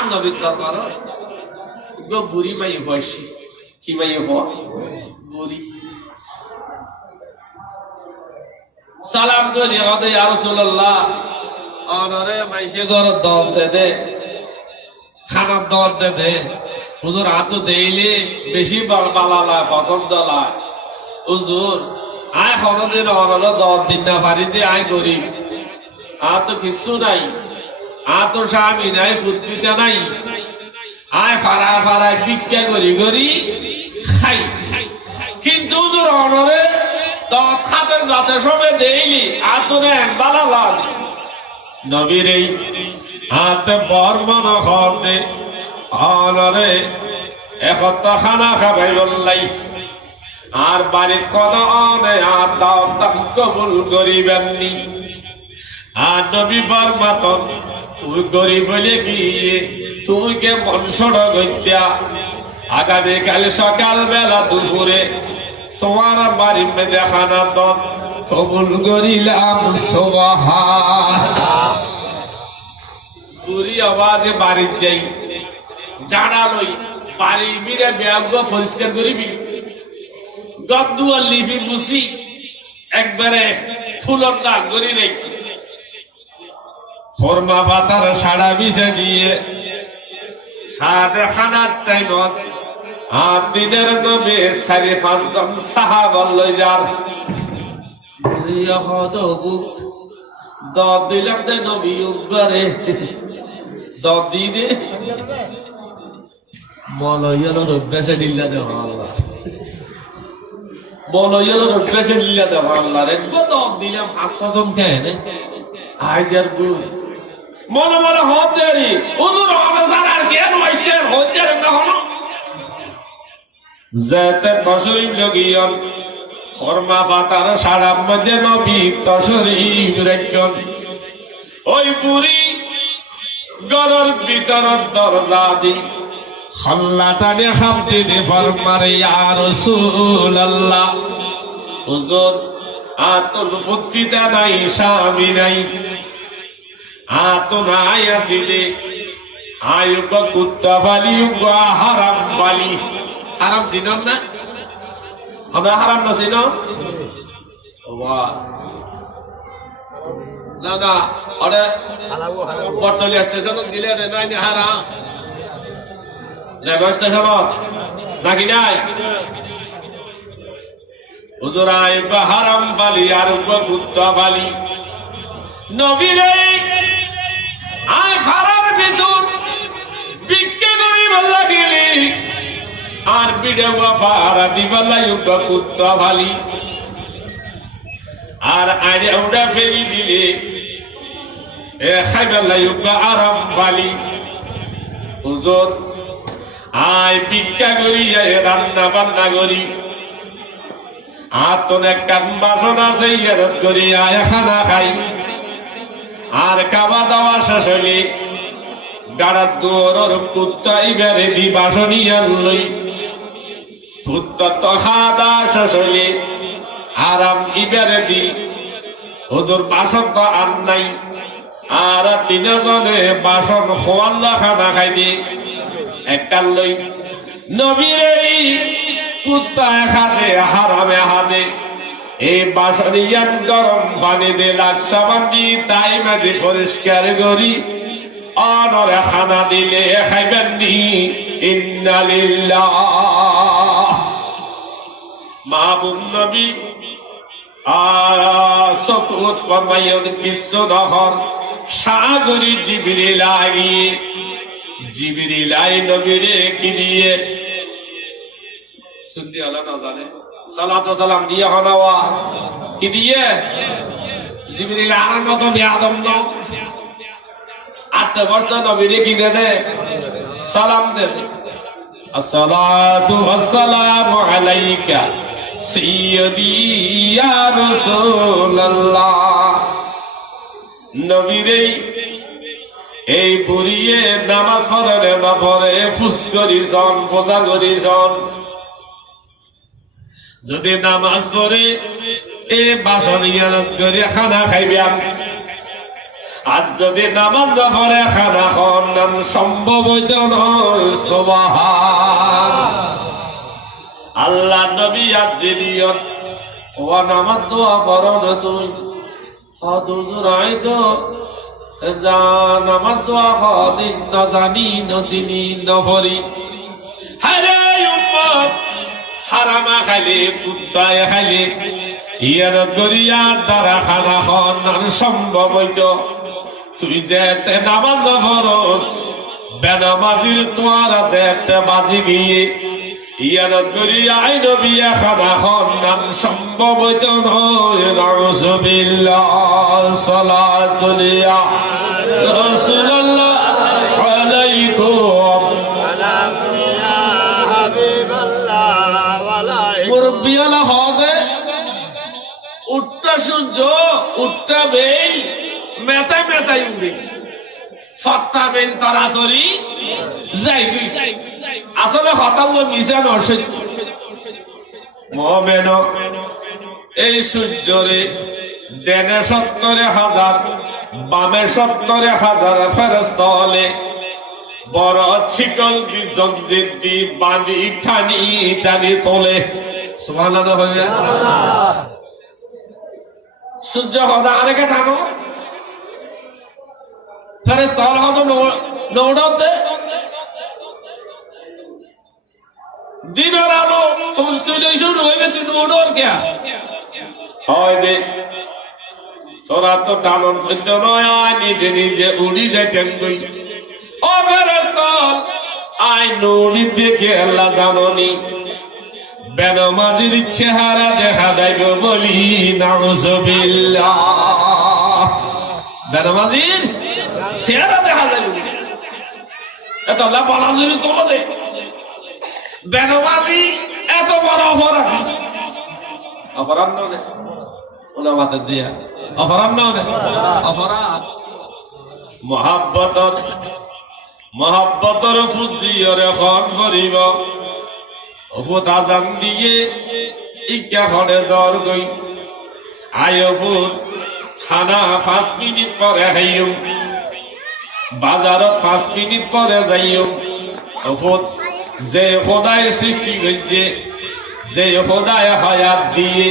আর নবীর দরবার বুড়ি মাই বয়সী কি মাই বুড়ি সালাম করি আমাদের ইয়া রাসূলুল্লাহ অনরে মাইসে ঘর দর দে খানার দর দে হুজুর হাত দেইলে বেশি বালালা পছন্দ লাগে হুজুর আয় হরদিন অনর দর দিন না পারি দিয়ে আয় করি আর তো কিছু নাই আর তো স্বামী নাই ফুটপিতা নাই আয় ফারা ফারা ভিক্ষা করি করি খাই কিন্তু হুজুর অনরে দর খাতেন যাতে সবে দেইলি আর তো নেন বালালা নবীর এই হাতে বর্মন হতে অনরে এখন তো খানা খাবাই বললাই আর বাড়ির কোন অনে আর দাওয়াত কবুল করিবেননি আর নবী বর্মাতন তুই গরিব হলে গিয়ে তুই কে মনসড় গত্যা আগামীকাল সকাল বেলা দুপুরে তোমার বাড়ির মেয়েদের খানা দন কবুল করিলাম সুবহানাল্লাহ বুড়ি আওয়াজে বাড়ির যাই জানালই বাড়ি মিরে ব্যাগ পরিষ্কার করিবি গদ্দু আর লিফি মুসি একবারে ফুলন না করি নেই খরমা পাতার সাড়া বিছে দিয়ে সাদে খানার টাইমত আর দিনের নবে সারি পাঁচজন সাহাবা লই যার দর দিলাম দে নবী উকবারে দর দিয়ে দে মলয়ের অভ্যাসে দিল্লা দেওয়া আল্লাহ মলয়ের অভ্যাসে দিল্লা দেওয়া আল্লাহ রে দর দিলাম 500 জন কেন আইজার গুল মনে মনে হত দেরি হুজুর আনাসার আর কেন হইছেন হইতে না হলো যেতে তশরিফ লগিয়ন খরমা পাতার সারার মধ্যে নবী তশরিফ রাখেন ওই বুড়ি গরর ভিতর দরজা দি খল্লাটানে হামতে দে ফরমারে ইয়া রাসূলুল্লাহ হুজুর আতল ফুতিদা নাই স্বামী নাই আতো নাই আসিলে আয়ুব কুত্তা বালি হারাম বালি হারাম চিনন না আমরা হারাম না চিন না না ওরে বর্তলিয়া স্টেশন দিলে নাই হারাম রেলওয়ে স্টেশন নাকি নাই হুজুর আয়ুব হারাম বালি আর কুত্তা বালি নবীরে আয় ফারার ভিতর বিজ্ঞে করি বল্লা গেলি আর বিড়ে ফারা দিবালাই কুত্তা ভালি আর আরে ওটা ফেরি দিলে এ খাইবালাই আরাম ভালি হুজুর আয় ভিক্ষা করি রান্না বান্না করি আর তোর একটা বাসন আছে ইয়ারত করি আয় খানা খাই আর খাওয়া দাওয়া শেষ হইলে গাড়ার দৌড়র কুত্তা ইবারে দি বাসনি আনলই কুত্তা তো খাওয়া দাওয়া শেষ হইলে আরাম ইবারে দি ওদের বাসন তো আর নাই আর তিনজনে বাসন খোয়াল্লা খানা খাই দি একটা লই নবীর কুত্তা হাতে হারামে হাতে এই বাসনিয়ান গরম পানি দে লাগসা বান্ধি তাই মাঝে পরিষ্কার করি অনরে খানা দিলে খাইবেন নি ইন্না লিল্লাহ মাহবুব নবী সকুত ফরমাইন কিছু নহর সাগরি জিবরিল লাগিয়ে জিবরিল আই নবীরে কি দিয়ে সুন্নি আলা না জানে সালাত ওয়া সালাম দিয়ে হনাওয়া কি দিয়ে জিবরিল আর কত বেয়াদম না আতে বসনা নবীরে কি দেনে সালাম দেন আসসালাতু ওয়াসসালামু আলাইকা সাইয়্যিদি ইয়া রাসূলুল্লাহ নবীরে এই বুড়িয়ে নামাজ পড়ে না পড়ে ফুসকরি জন পূজা করি জন যদি নামাজ পড়ে এ বাসন ইয়ানত করে খানা খাইবেন আর যদি নামাজ পড়ে খানা খান নাম সম্ভব হইতে নয় সুবহান আল্লাহ নবী আজিরিয়ত ও নামাজ দোয়া করো না তুই হুজুর আইতো জান আমার দোয়া হদিন না জানি নসিনি নফরি হারে উম্মত হারামা খাইলে কুত্তায় খাইলে ইয়ারত গরিয়া দ্বারা খানা খন নাম সম্ভব হইত তুই যেতে নামাজ ফরজ বেনামাজির তোমার যেতে বাজি গিয়ে ইয়ারত গরিয়া আইন বিয়া খানা খন নাম সম্ভব হইত নয় নাউজুবিল্লাহ সালাতুলিয়া রাসূলুল্লাহ আলাইকুম মুরব্বিয়ালা হবে উঠটা সূর্য উঠটা বেল মেতায় মেতায় উঠবে ফত্তা বেল তাড়াতাড়ি যাইবি আসলে হতাল মিশান অসত্য মমেন এই সূর্যরে ডেনে 70,000 বামে 70,000 ফেরেশতা হলে বড় ছিকল দি জঞ্জির দি বাঁধি টানি টানি তোলে সুবহানাল্লাহ ভাইয়া সূর্য হদা আরেকে টানো ফেরেশতা হল হতো নৌড়তে দিনের আলো তুমি চলে শুরু হইবে তুই নৌড়র কে হয় দে তোরা তো টানন সহ্য নয় নিজে নিজে উড়ি যাইতেন গই ও ফেরেশতা আই নৌড়ি দেখে আল্লাহ জাননি বেনামাজির চেহারা দেখা যাইব বলি নাউজুবিল্লাহ বেনামাজির চেহারা দেখা যাইব এত আল্লাহ বানাজুরি তোলা দে বেনামাজি এত বড় অপরাধ অপরাধ নয় ওলামাদের দিয়া অপরাধ নয় অপরাধ মহাব্বতর ফুজিয়রে খন করিব অফুত আজান দিয়ে ইকা খড়ে জ্বর গই আয় অফুত খানা 5 মিনিট পরে খাইও বাজারত 5 মিনিট পরে যাইও অফুত যে খোদায় সৃষ্টি করছে যে খোদায় হায়াত দিয়ে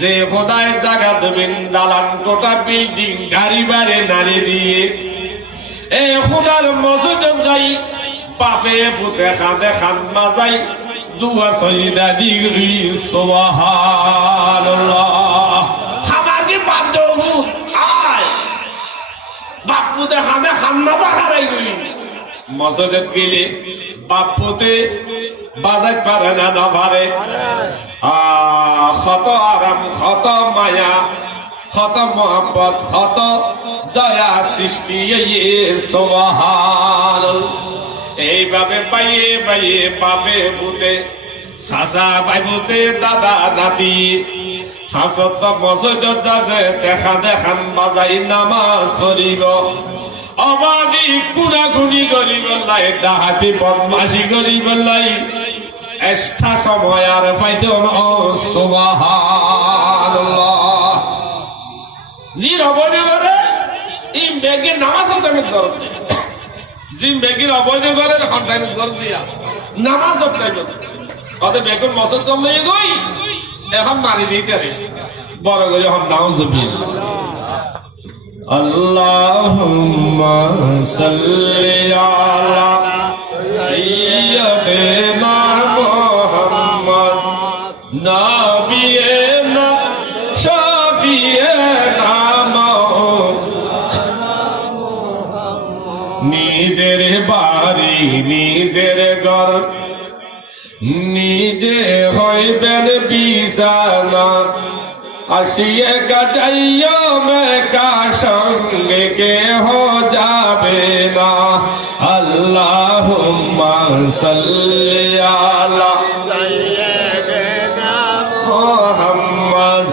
যে খোদায় জায়গা জমিন দালান কোটা বিল্ডিং গাড়ি বাড়ি নারী দিয়ে এ খোদার মসজিদে যাই বাপে ফুটে খানে খান মাজাই দুয়া সইদা দিগরি সুবহানাল্লাহ খাবার কি বাদ ফুট আয় বাপ ফুটে খানে খান মাজা খারাই গই মসজিদে গেলে বাপ ফুটে বাজাই পারে না পারে কত আরাম কত মায়া কত মোহাম্মত কত দয়া সৃষ্টি সুবহানাল্লাহ এইভাবে পাইয়ে পাইয়ে বাপে ফুটে চাচা বাই ফুটে দাদা নাতি হাসত মসজিদ যাতে দেখা দেখান বাজাই নামাজ পড়িব অবাধি গুণাগুণি করিব লাই ডাহাতি বদমাশি করিব লাই এষ্টা সময় আর পাইত সুবহানাল্লাহ জির অবৈধ করে ইম বেগে নামাজ টাইমে দরদ জিম বেগের অবৈধ করে এখন টাইমে দরদ দিয়া নামাজ টাইমে অতএব বেগুন মসজিদ কম লইয়ে গই এখন মারি দিতে রে বড় করে এখন নাউজুবিল্লাহ আল্লাহুম্মা সাল্লি আলা সাইয়্যিদিনা মুহাম্মদ নাবিয়িনা শাফিয়িনা নিজের বাড়ি নিজের ঘর নিজে হইবেন বিছানা আসিয়ে কাটাইয়া মেকা সঙ্গে কেহ যাবে না আল্লাহুম্মা সাল্লি আলা সাইয়্যিদিনা মুহাম্মদ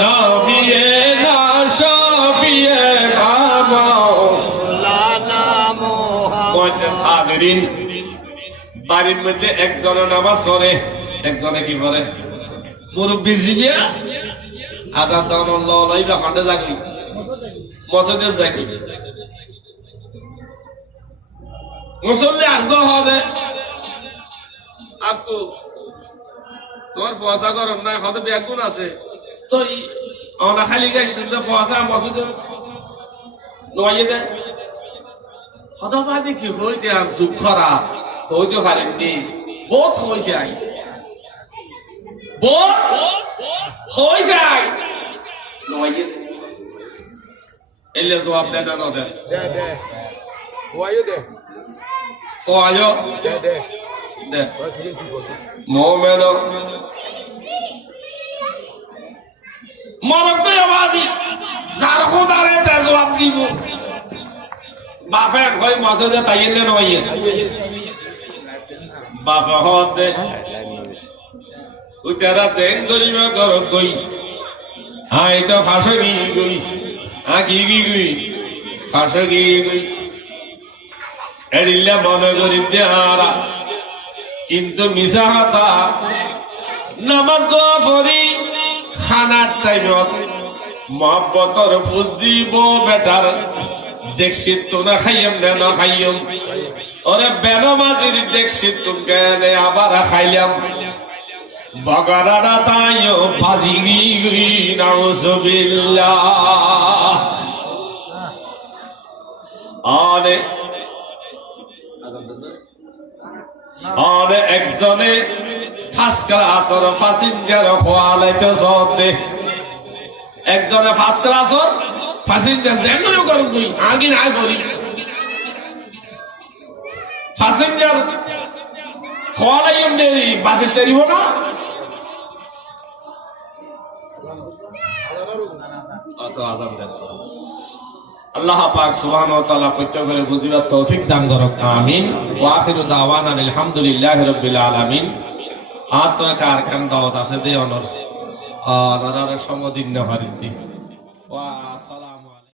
নাবিয়িনা শাফিয়িনা মাওলানা মুহাম্মদ হাদিরিন বাড়ির মধ্যে একজনে নামাজ পড়ে একজনে কি পড়ে মুরব্বি জিবিয়া আজান দান আল্লাহ লাইবা খান্ডে যাকি মসজিদে যাকি মুসল্লি আসতো হবে আপু তোমার ফসা গরম না হয়তো বেগুন আছে তো আমরা খালি গাই শুনতে ফসা মসজিদে নয় দেয় হয়তো বাজে কি হইতে যুগ খারাপ হইতে পারেননি বহুত হয়েছে বহুত হয়েছে নয় এলে জবাব দেয় না দেয় Foyo de momeno morok de awazi zar khudare te jawab dibo bafe koi masjid tayinde noye bafe hote utera ten goriba karo koi ai to phasagi goi aki goi phasagi goi এরিলে মনে করি দেহারা কিন্তু মিশা কথা নামাজ দোয়া পড়ি খানার টাইমত মহব্বতর ফুজিব better দেখছি তো না খাইম না খাইম ওরে বেনমাজির দেখছি তো গেলে আবার খাইলাম বগরাটা তাইও বাজি গই নাউজুবিল্লাহ আরে আর একজনে ফাস্কার আসর ফাসিনজার খোয়ালাইতে সদে একজনে ফাস্কার আসর ফাসিনজার যেমন করুন কই আগে না করি ফাসিনজার খোয়ালাইম দেরি বাসে দেরিব না অত আযান দেন আল্লাহ পাক সুবহানাহু ওয়া তাআলা প্রত্যেকের বুঝিবার তৌফিক দান করুক আমিন ওয়া আখিরু দাওয়ানা আলহামদুলিল্লাহি রাব্বিল আলামিন আতকার কান দাওয়াত আছে দে অনর আর সঙ্গ দিন না পারিতি ওয়া